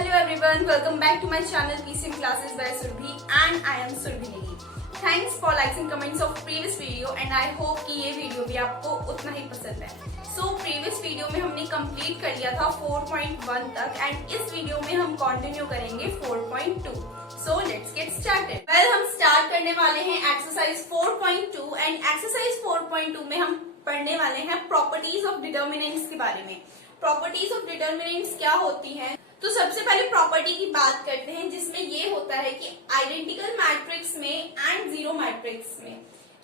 Hello everyone, welcome back to my channel PCM Classes by Surbhi and I am Surbhi Negi. Thanks for likes and comments of previous video and I hope कि ये video भी आपको उतना ही पसंद है. So previous video में हमने complete कर लिया था 4.1 तक एंड इस वीडियो में हम कंटिन्यू करेंगे 4.2. So let's get started. Well, हम स्टार्ट करने वाले हैं एक्सरसाइज 4.2 एंड एक्सरसाइज 4.2 में हम पढ़ने वाले हैं प्रॉपर्टीज ऑफ डिटर्मिनेंट्स के बारे में. प्रॉपर्टीज ऑफ डिटर्मिनेंट्स क्या होती हैं? तो सबसे पहले प्रॉपर्टी की बात करते हैं जिसमें ये होता है कि आइडेंटिकल मैट्रिक्स में एंड जीरो मैट्रिक्स में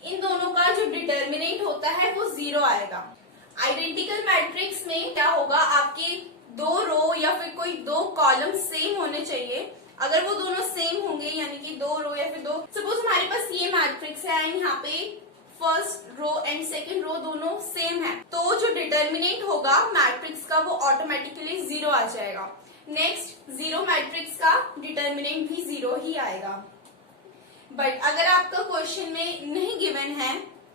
इन दोनों का जो डिटर्मिनेंट होता है वो जीरो आएगा. आइडेंटिकल मैट्रिक्स में क्या होगा, आपके दो रो या फिर कोई दो कॉलम सेम होने चाहिए. अगर वो दोनों सेम होंगे यानी कि दो रो या फिर दो, सपोज हमारे पास ये मैट्रिक्स है एंड यहाँ पे first row and second row दोनों सेम है, तो जो डिटर्मिनेंट होगा मैट्रिक्स का वो ऑटोमेटिकली जीरो आ जाएगा. नेक्स्ट, जीरो मैट्रिक्स का डिटर्मिनेंट भी जीरो ही आएगा. बट अगर आपका क्वेश्चन में नहीं गिवन है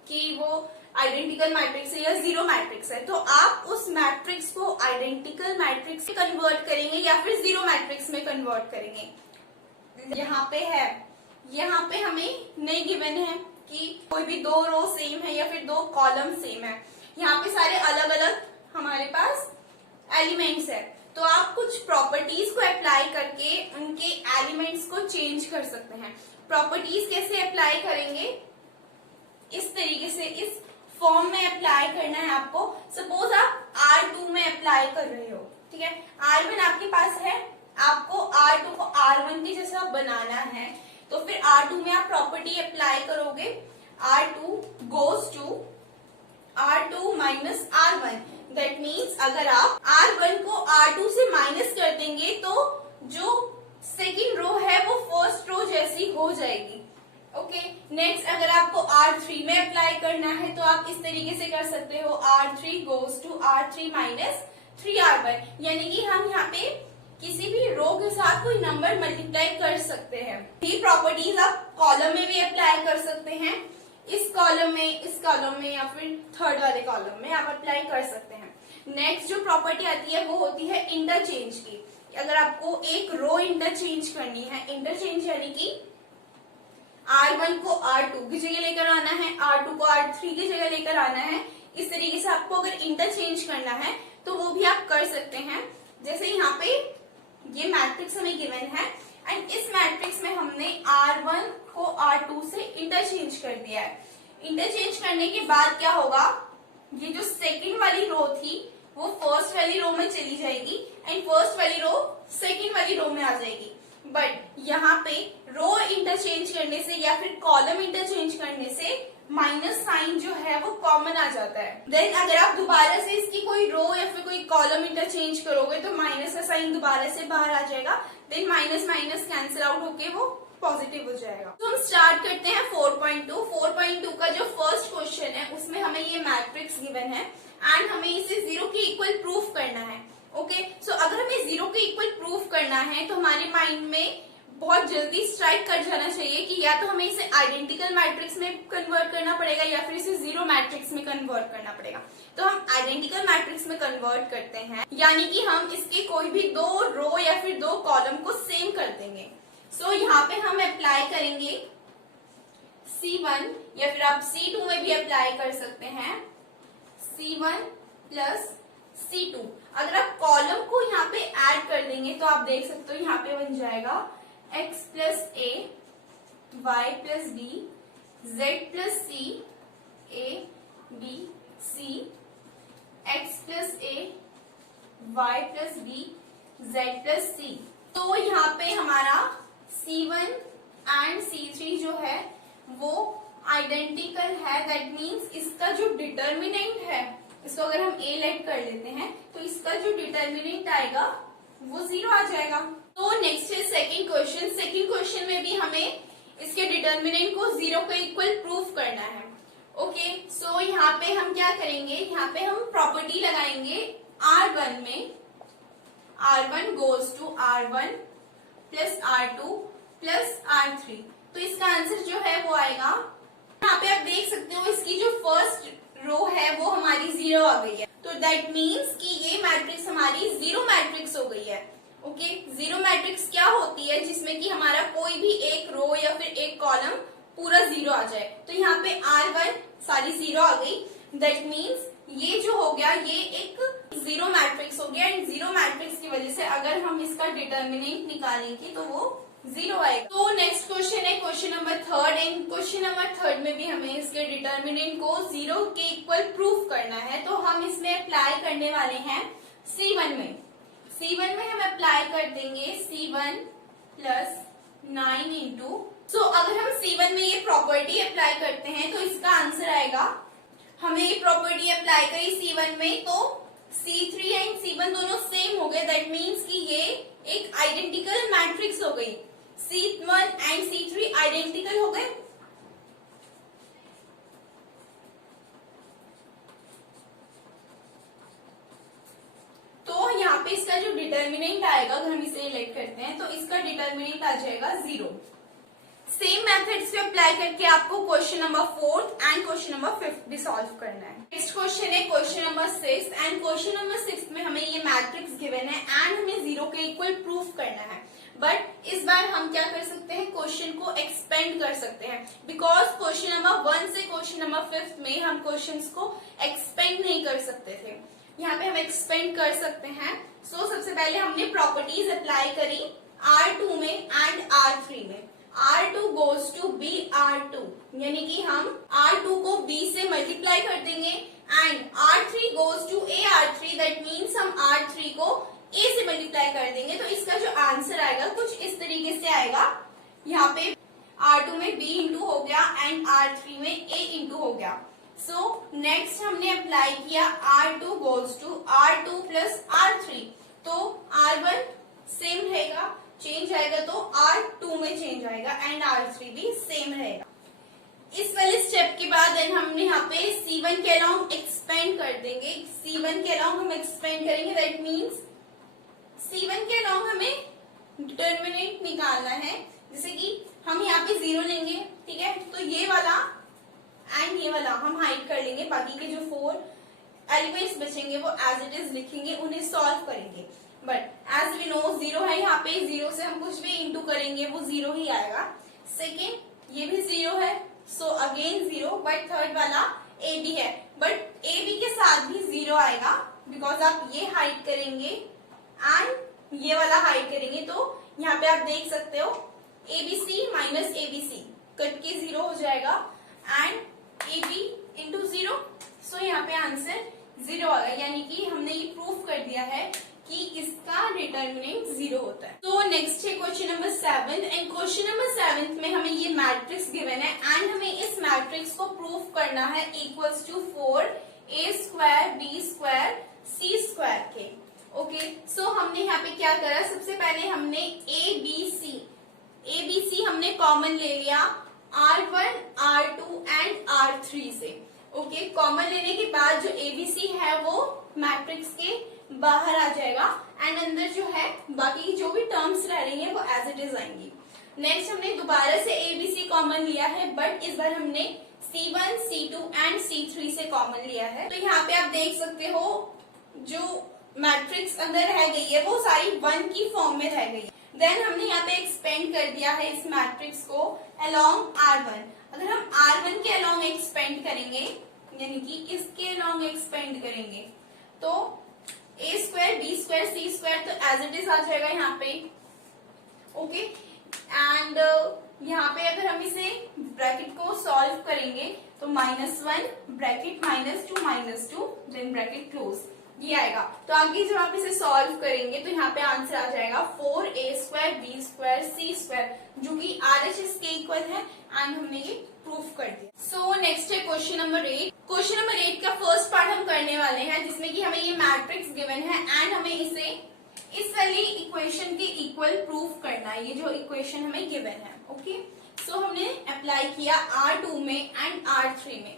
कि वो आइडेंटिकल मैट्रिक्स है या जीरो मैट्रिक्स है, तो आप उस मैट्रिक्स को आइडेंटिकल मैट्रिक्स में कन्वर्ट करेंगे या फिर जीरो मैट्रिक्स में कन्वर्ट करेंगे. यहाँ पे है, यहाँ पे हमें नहीं गिवन है कि कोई भी दो रो सेम है या फिर दो कॉलम सेम है. यहाँ पे सारे अलग अलग हमारे पास एलिमेंट्स है, तो आप कुछ प्रॉपर्टीज को अप्लाई करके उनके एलिमेंट्स को चेंज कर सकते हैं. प्रॉपर्टीज कैसे अप्लाई करेंगे? इस तरीके से इस फॉर्म में अप्लाई करना है आपको. सपोज आप R2 में अप्लाई कर रहे हो, ठीक है. R1 आपके पास है, आपको R2 को R1 के जैसा बनाना है, तो फिर R2 में आप प्रॉपर्टी अप्लाई करोगे. R2 goes to R2 minus R1. That means अगर आप R1 को R2 से माइनस कर देंगे तो जो सेकंड रो है वो फर्स्ट रो जैसी हो जाएगी. ओके. नेक्स्ट, अगर आपको R3 में अप्लाई करना है तो आप इस तरीके से कर सकते हो. R3 goes to R3 minus 3R1. यानी कि हम यहाँ पे किसी भी रो के साथ कोई नंबर मल्टीप्लाई कर सकते हैं. ये प्रॉपर्टीज आप कॉलम में भी अप्लाई कर सकते हैं. इस कॉलम में या फिर थर्ड वाले कॉलम में आप अप्लाई कर सकते हैं. नेक्स्ट जो प्रॉपर्टी आती है वो होती है इंटरचेंज की. अगर आपको एक रो इंटरचेंज करनी है, इंटरचेंज यानी कि R1 को R2 की जगह लेकर आना है, R2 को R3 की जगह लेकर आना है. इस तरीके से आपको अगर इंटरचेंज करना है तो वो भी आप कर सकते हैं. जैसे यहाँ पे ये मैट्रिक्स हमें गिवन है एंड इस मैट्रिक्स में हमने R1 को R2 से इंटरचेंज कर दिया है. इंटरचेंज करने के बाद क्या होगा, ये जो सेकंड वाली रो थी वो फर्स्ट वाली रो में चली जाएगी एंड फर्स्ट वाली रो सेकंड वाली रो में आ जाएगी. बट यहाँ पे रो इंटरचेंज करने से या फिर कॉलम इंटरचेंज करने से माइनस साइन जो है वो कॉमन आ जाता है. देन अगर आप दोबारा से इसकी कोई रो या फिर कोई कॉलम इंटरचेंज करोगे तो माइनस का साइन दोबारा से बाहर आ जाएगा. Then minus minus cancel out होके वो पॉजिटिव हो जाएगा. तो हम स्टार्ट करते हैं 4.2. 4.2 का जो फर्स्ट क्वेश्चन है उसमें हमें ये मैट्रिक्स गिवन है एंड हमें इसे जीरो के इक्वल प्रूफ करना है. ओके. सो अगर हमें जीरो के इक्वल प्रूफ करना है तो हमारे माइंड में बहुत जल्दी स्ट्राइक कर जाना चाहिए कि या तो हमें इसे आइडेंटिकल मैट्रिक्स में कन्वर्ट करना पड़ेगा या फिर इसे जीरो मैट्रिक्स में कन्वर्ट करना पड़ेगा. तो हम आइडेंटिकल मैट्रिक्स में कन्वर्ट करते हैं, यानी कि हम इसके कोई भी दो रो या फिर दो कॉलम को सेम कर देंगे. सो यहाँ पे हम अप्लाई करेंगे C1 या फिर आप C2 में भी अप्लाई कर सकते हैं. C1 plus C2. अगर आप कॉलम को यहाँ पे ऐड कर देंगे तो आप देख सकते हो यहाँ पे बन जाएगा x plus a, y plus b, z plus c, a, b, c, x plus a, y plus b, z plus c. तो यहाँ पे हमारा C1 एंड C3 जो है वो आइडेंटिकल है. दैट मीन्स इसका जो डिटर्मिनेंट है, इसको अगर हम a लेट कर लेते हैं तो इसका जो डिटर्मिनेंट आएगा वो जीरो आ जाएगा. तो नेक्स्ट है सेकंड क्वेश्चन. सेकंड क्वेश्चन में भी हमें इसके डिटर्मिनेंट को जीरो के इक्वल प्रूफ करना है. ओके. सो यहाँ पे हम क्या करेंगे, यहाँ पे हम प्रॉपर्टी लगाएंगे R1 में. R1 goes to R1 plus R2 plus R3. तो इसका आंसर जो है वो आएगा, यहाँ पे आप देख सकते हो इसकी जो फर्स्ट रो है वो हमारी जीरो आ गई है. तो दैट मीन्स कि ये मैट्रिक्स हमारी जीरो मैट्रिक्स हो गई है. ओके. जीरो है जिसमें कि हमारा कोई भी एक रो या फिर एक कॉलम पूरा जीरो आ जाए। तो यहाँ पे R1 सारी जीरो आ गई। दैट मीन्स ये जो हो गया ये एक जीरो मैट्रिक्स हो गया। एंड जीरो मैट्रिक्स की वजह से अगर हम इसका डिटर्मिनेंट निकालेंगे तो वो जीरो आएगा। तो नेक्स्ट क्वेश्चन है question number third. And question number third में भी हमें इसके डिटर्मिनेंट को जीरो के इक्वल प्रूफ करना है। तो हम इसमें अप्लाई करने वाले हैं C1 में। C1 में हम अप्लाई कर देंगे C1 प्लस 9 इंटू। सो अगर हम C1 में ये प्रॉपर्टी अप्लाई करते हैं तो इसका आंसर आएगा, हमने ये प्रॉपर्टी अप्लाई करी C1 में तो C3 एंड C1 दोनों सेम हो गए। दैट मीन्स कि ये एक आइडेंटिकल मैट्रिक्स हो गई। C1 एंड C3 आइडेंटिकल हो गए। तो यहाँ पे इसका जो डिटर्मिनेंट आएगा, अगर हम इसे इलेक्ट करते हैं तो इसका डिटर्मिनेंट आ जाएगा जीरो। सेम मेथड्स पे अप्लाई करके आपको question number fourth and question number fifth भी सॉल्व करना है। नेक्स्ट क्वेश्चन है question number six. And question number six में हमें ये मैट्रिक्स गिवन है एंड हमें जीरो के इक्वल प्रूफ करना है। बट इस बार हम क्या कर सकते हैं, क्वेश्चन को एक्सपेंड कर सकते हैं। बिकॉज क्वेश्चन नंबर 1 से क्वेश्चन नंबर 5 में हम क्वेश्चंस को एक्सपेंड नहीं कर सकते थे, यहाँ पे हम एक्सपेंड कर सकते हैं। सो सबसे पहले हमने प्रॉपर्टीज अप्लाई करी R2 में एंड R3 में। R2 goes to B R2, यानी कि हम R2 को B से मल्टीप्लाई कर देंगे and R3 goes to A R3, that means हम R3 को A से मल्टीप्लाई कर देंगे। तो इसका जो आंसर आएगा कुछ इस तरीके से आएगा। यहाँ पे R2 में B इंटू हो गया एंड R3 में A इंटू हो गया। सो नेक्स्ट हमने अप्लाई किया R2 goes to R2 plus R3, तो R1 सेम रहेगा, चेंज आएगा तो R2 में चेंज आएगा एंड R3 भी सेम रहेगा। इस वाले स्टेप के बाद देन हमने यहाँ पे C1 के अलॉन्ग एक्सपेंड कर देंगे। C1 के अलॉन्ग हम एक्सपेंड करेंगे, दैट मीन्स C1 के अलॉन्ग हमें डिटर्मिनेंट निकालना है। जैसे कि हम यहाँ पे जीरो लेंगे, ठीक है, तो ये वाला एंड ये वाला हम हाइड कर लेंगे, बाकी के जो 4 एलिमेंट्स बचेंगे वो एज इट इज लिखेंगे, उन्हें सॉल्व करेंगे। But as we know zero है यहाँ पे, जीरो से हम कुछ भी इंटू करेंगे वो जीरो ही आएगा। सेकेंड ये भी जीरो है, so again zero. But third वाला ए बी है, बट ए बी के साथ भी जीरो आएगा बिकॉज आप ये हाइड करेंगे एंड ये वाला हाइड करेंगे। तो यहाँ पे आप देख सकते हो a b c minus a b c cut के जीरो हो जाएगा and a b into zero. So यहाँ पे आंसर जीरो आ गया, यानी कि हमने ये प्रूफ कर दिया है कि इसका डिटर्मिनेंट जीरो होता है। तो नेक्स्ट है question number 7। And question number 7 में हमें ये मैट्रिक्स गिवन है एंड हमें इस मैट्रिक्स को प्रूफ करना है equals to 4 A² B² C² के। ओके, सो हमने यहाँ पे क्या करा, सबसे पहले हमने A B C हमने कॉमन ले लिया R1 R2 एंड R3 से। ओके, कॉमन लेने के बाद जो ABC है वो मैट्रिक्स के बाहर आ जाएगा एंड अंदर जो है बाकी जो भी टर्म्स रह रही हैं वो एज इट इज आएंगी। नेक्स्ट हमने दोबारा से ABC कॉमन लिया है, बट इस बार हमने C1 C2 एंड C3 से कॉमन लिया है। तो यहाँ पे आप देख सकते हो जो मैट्रिक्स अंदर रह गई है वो सारी 1 की फॉर्म में रह गई है। देन हमने यहाँ पे एक्सपेंड कर दिया है इस मैट्रिक्स को अलोंग R1। अगर हम R1 के अलोंग एक्सपेंड करेंगे, यानी कि इसके अलोंग एक्सपेंड करेंगे, तो A² B² C² तो एज इट इज आ जाएगा यहाँ पे। ओके, एंड यहाँ पे अगर हम इसे ब्रैकेट को सॉल्व करेंगे तो -1 ब्रैकेट -2 देन ब्रैकेट क्लोज, ये आएगा। तो आगे जब आप इसे सॉल्व करेंगे तो यहाँ पे आंसर आ जाएगा 4A² B² C², जो कि RHS के इक्वल है एंड हमने ये प्रूफ कर दिया। सो नेक्स्ट है क्वेश्चन नंबर 8। क्वेश्चन नंबर 8 का फर्स्ट पार्ट हम करने वाले हैं जिसमें कि हमें ये मैट्रिक्स गिवन है एंड हमें इसे इस वाली इक्वेशन के इक्वल प्रूफ करना है, ये जो इक्वेशन हमें गिवन है। ओके, सो हमने अप्लाई किया R2 में एंड R3 में।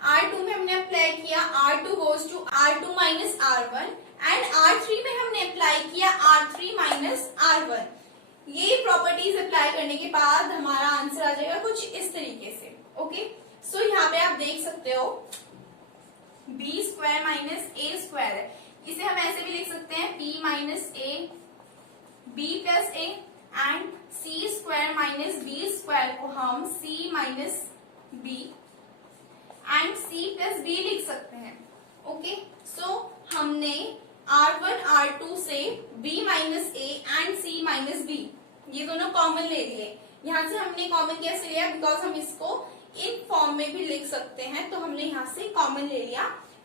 R2 में हमने अप्लाई किया R2 goes to R2 minus R1 and R3 में हमने अप्लाई किया R3 minus R1। ये प्रॉपर्टीज अप्लाई करने के बाद हमारा आंसर आ जाएगा कुछ इस तरीके से। ओके, सो यहाँ पे आप देख सकते हो B² minus A² है, इसे हम ऐसे भी लिख सकते हैं P minus A B plus A and c square minus b square को हम c minus B and c plus b लिख सकते हैं। ओके, सो हमने R1 R2 से B minus A and C minus B ये दोनों कॉमन ले लिए। यहाँ से हमने कॉमन कैसे लिया, बिकॉज हम इसको इन फॉर्म में भी लिख सकते हैं, तो हमने यहाँ से कॉमन ले लिया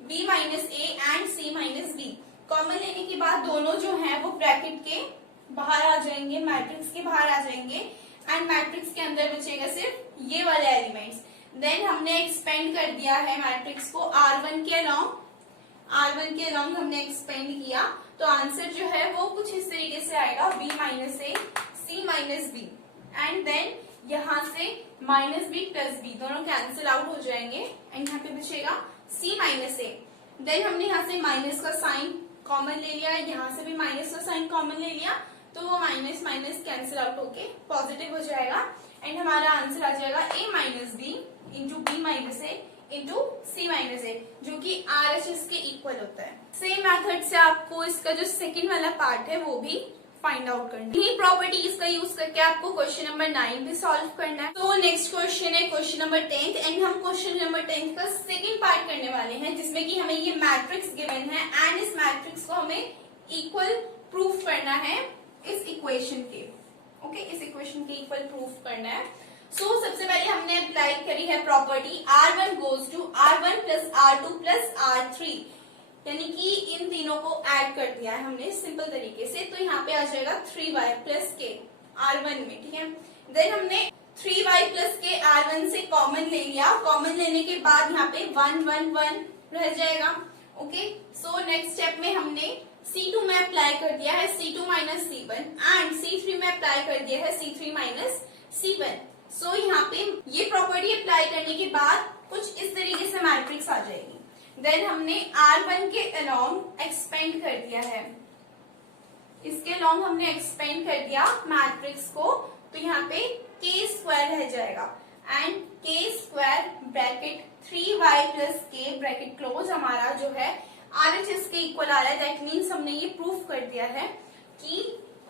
B minus A and C minus B. Common लेने के बाद दोनों जो है वो ब्रैकेट के बाहर आ जाएंगे, मैट्रिक्स के बाहर आ जाएंगे एंड मैट्रिक्स के अंदर बचेगा सिर्फ ये वाले एलिमेंट्स। देन हमने एक्सपेंड कर दिया है मैट्रिक्स को R1 के अलोंग हमने एक्सपेंड किया, तो आंसर जो है वो कुछ इस तरीके से आएगा B minus A C minus B and then यहाँ से माइनस बी प्लस बी दोनों कैंसिल आउट हो जाएंगे एंड यहाँ पे बचेगा C माइनस ए। देन हमने यहाँ से माइनस का साइन कॉमन ले लिया, यहाँ से भी माइनस का साइन कॉमन ले लिया, तो वो माइनस माइनस कैंसिल आउट होके पॉजिटिव हो जाएगा एंड हमारा आंसर आ जाएगा a minus b into b minus a into c minus a, जो कि RHS के इक्वल होता है। सेम मेथड से आपको इसका जो सेकंड वाला पार्ट है वो भी फाइंड आउट करना है। यही प्रॉपर्टीज का यूज करके आपको क्वेश्चन नंबर 9 भी सॉल्व करना है। तो नेक्स्ट क्वेश्चन है क्वेश्चन नंबर 10 एंड हम क्वेश्चन नंबर 10 का सेकंड पार्ट करने वाले हैं, जिसमें कि हमें ये मैट्रिक्स गिवन है एंड इस मैट्रिक्स को हमें इक्वल प्रूफ करना है इस इक्वेशन के। ओके, इस इक्वेशन के इक्वल प्रूफ करना है। सो सबसे पहले हमने अप्लाई करी है property R1 goes to R1 plus R2 plus R3, यानी कि इन तीनों को ऐड कर दिया है हमने सिंपल तरीके से, तो यहाँ पे आ जाएगा 3y प्लस के R1 में। ठीक है, देन हमने 3y प्लस के R1 से कॉमन ले लिया, कॉमन लेने के बाद यहाँ पे 1 1 1 रह जाएगा। ओके, सो नेक्स्ट स्टेप में हमने C2 में अप्लाई कर दिया है C2 minus C1 and C3 में अप्लाई कर दिया है C3 माइनस C1। सो यहाँ पे ये प्रॉपर्टी अप्लाई करने के बाद कुछ इस तरीके से मैट्रिक्स आ जाएगी। देन हमने R1 के अलोंग एक्सपेंड कर दिया है, इसके अलोंग हमने एक्सपेंड कर दिया मैट्रिक्स को, तो यहाँ पे k स्क्वायर रह जाएगा and k square bracket 3y plus k bracket close हमारा जो है RHS के इक्वल आ रहा है। दैट मीन्स हमने ये प्रूफ कर दिया है कि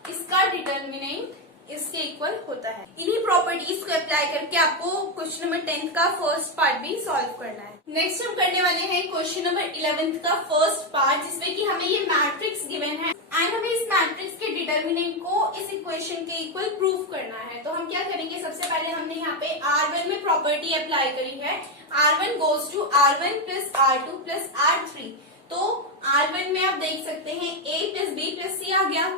इसका डिटर्मिनेंट इसके इक्वल होता है। इन्हीं प्रॉपर्टीज को अप्लाई करके आपको क्वेश्चन नंबर 10 का फर्स्ट पार्ट भी सॉल्व करना है। नेक्स्ट हम करने वाले हैं क्वेश्चन नंबर 11 का फर्स्ट पार्ट, जिसमें कि हमें ये मैट्रिक्स गिवन है एंड हमें इस मैट्रिक्स के डिटर्मिनेंट को इस इक्वेशन के इक्वल प्रूफ करना है। तो हम क्या करेंगे, सबसे पहले हमने यहाँ पे R1 में प्रॉपर्टी अप्लाई करी है, R1 goes to R1 plus R2 plus R3। तो R1 में आप देख सकते हैं a प्लस बी प्लस सी आ गया।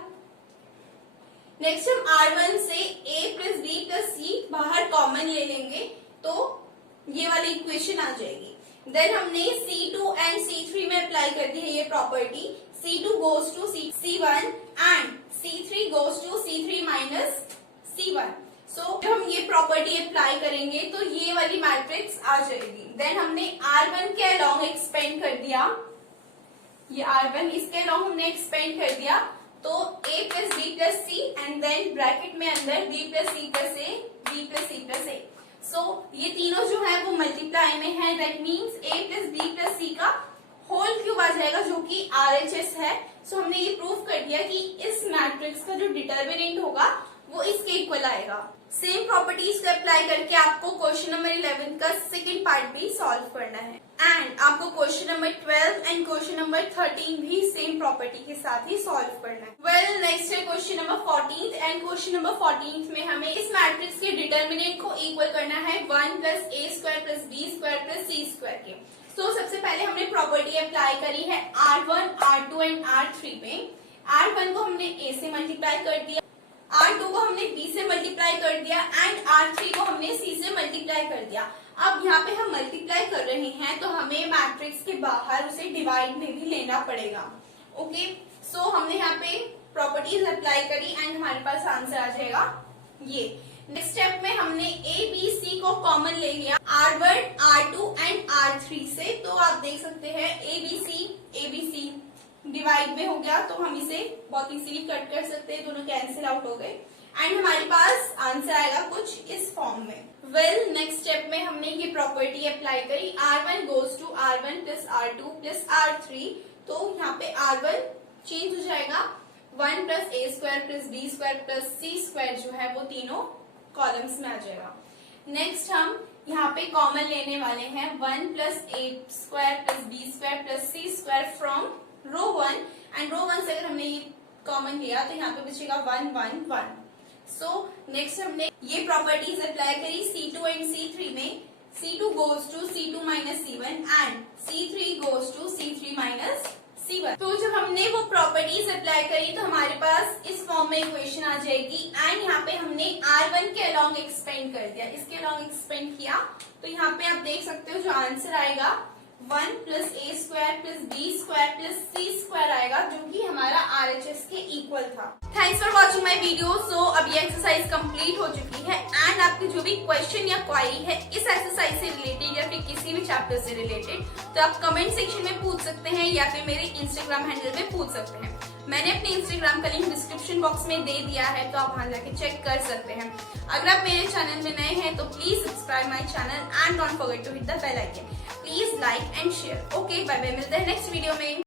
नेक्स्ट हम R1 से a प्लस बी प्लस सी बाहर कॉमन ले लेंगे, तो ये वाली इक्वेशन आ जाएगी। देन हमने C2 एंड C3 में अप्लाई कर दी है ये property, C2 goes to C1 and C3 goes to C3 minus C1। So जब हम ये प्रॉपर्टी अप्लाई करेंगे तो ये वाली मैट्रिक्स आ जाएगी। देन हमने R1 के अलोंग एक्सपेंड कर दिया, ये R1 इसके अलोंग हमने एक्सपेंड कर दिया, तो a plus b plus c and then bracket में अंदर b plus c plus a b plus c plus a. So ये तीनों जो है वो मल्टीप्लाई में है, that means a plus b plus c का होल क्यूब आ जाएगा, जो कि RHS है। सो हमने ये प्रूफ कर दिया कि इस मैट्रिक्स का जो डिटर्मिनेंट होगा वो इसके इक्वल आएगा। सेम प्रॉपर्टीज को अप्लाई करके आपको क्वेश्चन नंबर 11 का सेकंड पार्ट भी सॉल्व करना है एंड आपको question number 12 and question number 13 भी सेम प्रॉपर्टी के साथ ही सॉल्व करना है। वेल नेक्स्ट है question number 14 and question number 14 में हमें इस मैट्रिक्स के डिटर्मिनेंट को इक्वल करना है 1 plus a square plus b square plus c square के। तो सबसे पहले हमने प्रॉपर्टी अप्लाई करी है R1, R2 एंड R3 में। R1 को हमने a से मल्टीप्लाई कर दिया, R2 को हमने B से मल्टीप्लाई कर दिया एंड R3 को हमने C से मल्टीप्लाई कर दिया। अब यहाँ पे हम मल्टीप्लाई कर रहे हैं तो हमें मैट्रिक्स के बाहर उसे डिवाइड में भी लेना पड़ेगा। ओके, सो हमने यहाँ पे प्रॉपर्टीज अप्लाई करी एंड हमारे पास आंसर आ जाएगा ये। नेक्स्ट स्टेप में हमने A, B, C को कॉमन ले लिया R1, R2 एंड R3 से। तो आप देख सकते हैं A, B, C डिवाइड में हो गया, तो हम इसे बहुत इजीली कट कर सकते हैं, दोनों कैंसिल आउट हो गए एंड हमारे पास आंसर आएगा कुछ इस फॉर्म में। वेल नेक्स्ट स्टेप में हमने ये प्रॉपर्टी अप्लाई करी R1 goes to R1 plus R2 plus R3। तो यहाँ पे R1 चेंज हो जाएगा 1 plus a square plus b square plus c square जो है वो तीनों कॉलम्स में आ जाएगा। नेक्स्ट हम यहाँ पे कॉमन लेने वाले हैं 1 plus a square plus b square plus c square from row 1 and row 1 से अगर हमने ये कॉमन लिया तो यहाँ पे बचेगा 1 1 1। सो नेक्स्ट हमने ये प्रॉपर्टीज अप्लाई करी C2 एंड C3 में। C2 goes to C2 minus C1 and C3 goes to C3 minus C1। तो जब हमने वो प्रॉपर्टीज अप्लाई करी तो हमारे पास इस फॉर्म में इक्वेशन आ जाएगी एंड यहाँ पे हमने R1 के अलोंग एक्सपेंड कर दिया, इसके अलोंग एक्सपेंड किया तो यहाँ पे आप देख सकते हो जो आंसर आएगा 1 plus a square plus b square plus c square आएगा जो कि हमारा RHS के इक्वल था। Thanks for watching my video. So अब ये एक्सरसाइज कंप्लीट हो चुकी है एंड आपकी जो भी क्वेश्चन या क्वारी है इस एक्सरसाइज से रिलेटेड या फिर किसी भी चैप्टर से रिलेटेड तो आप कमेंट सेक्शन में पूछ सकते हैं या फिर मेरे इंस्टाग्राम हैंडल में पूछ सकते हैं। मैंने अपने इंस्टाग्राम का लिंक डिस्क्रिप्शन बॉक्स में दे दिया है तो आप वहां जाके चेक कर सकते हैं। अगर आप मेरे चैनल में नए हैं तो please subscribe my channel and don't forget to hit the bell icon. Please like and share. Okay bye bye, मिलते हैं नेक्स्ट वीडियो में।